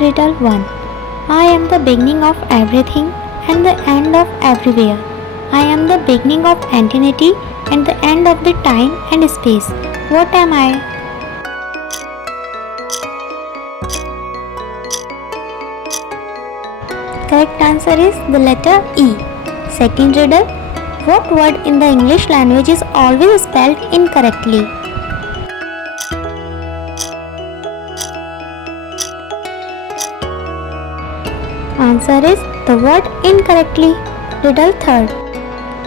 Riddle 1. I am the beginning of everything and the end of everywhere. I am the beginning of eternity and the end of the time and space. What am I? Correct answer is the letter E. Second riddle. What word in the English language is always spelled incorrectly? Answer is the word incorrectly. Riddle 3rd.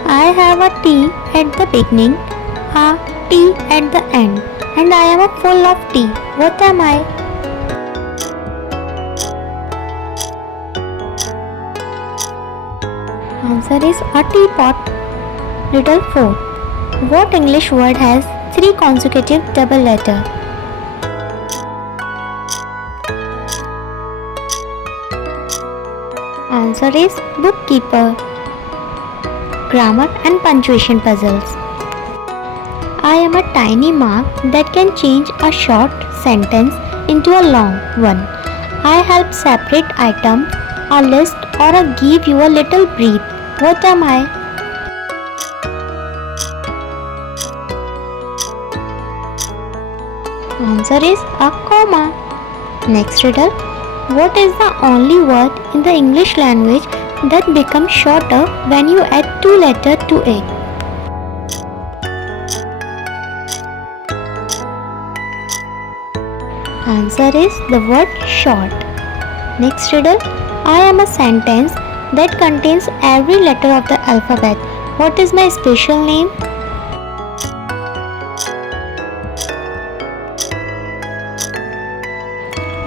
I have a T at the beginning, a T at the end, and I am full of tea. What am I? Answer is a teapot. Riddle 4. What English word has 3 consecutive double letters? Answer is bookkeeper. Grammar and punctuation puzzles. I am a tiny mark that can change a short sentence into a long one. I help separate items, a list, or give you a little breath. What am I? Answer is a comma. Next riddle. What is the only word in the English language that becomes shorter when you add 2 letters to it? Answer is the word short. Next riddle. I am a sentence that contains every letter of the alphabet. What is my special name?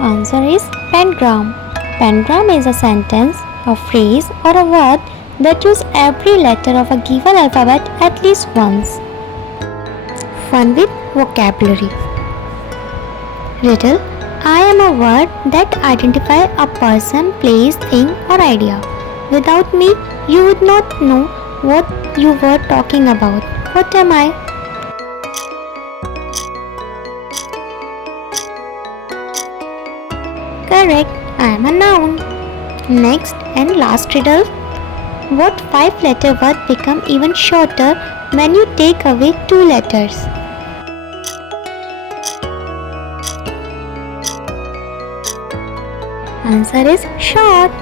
Answer is pentagram. Pentagram is a sentence, a phrase, or a word that uses every letter of a given alphabet at least once. Fun with vocabulary. Riddle. I am a word that identifies a person, place, thing, or idea. Without me, you would not know what you were talking about. What am I? Correct, I am a noun. Next and last riddle. What 5-letter word become even shorter when you take away 2 letters? Answer is short.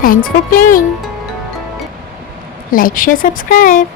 Thanks for playing. Like, share, subscribe.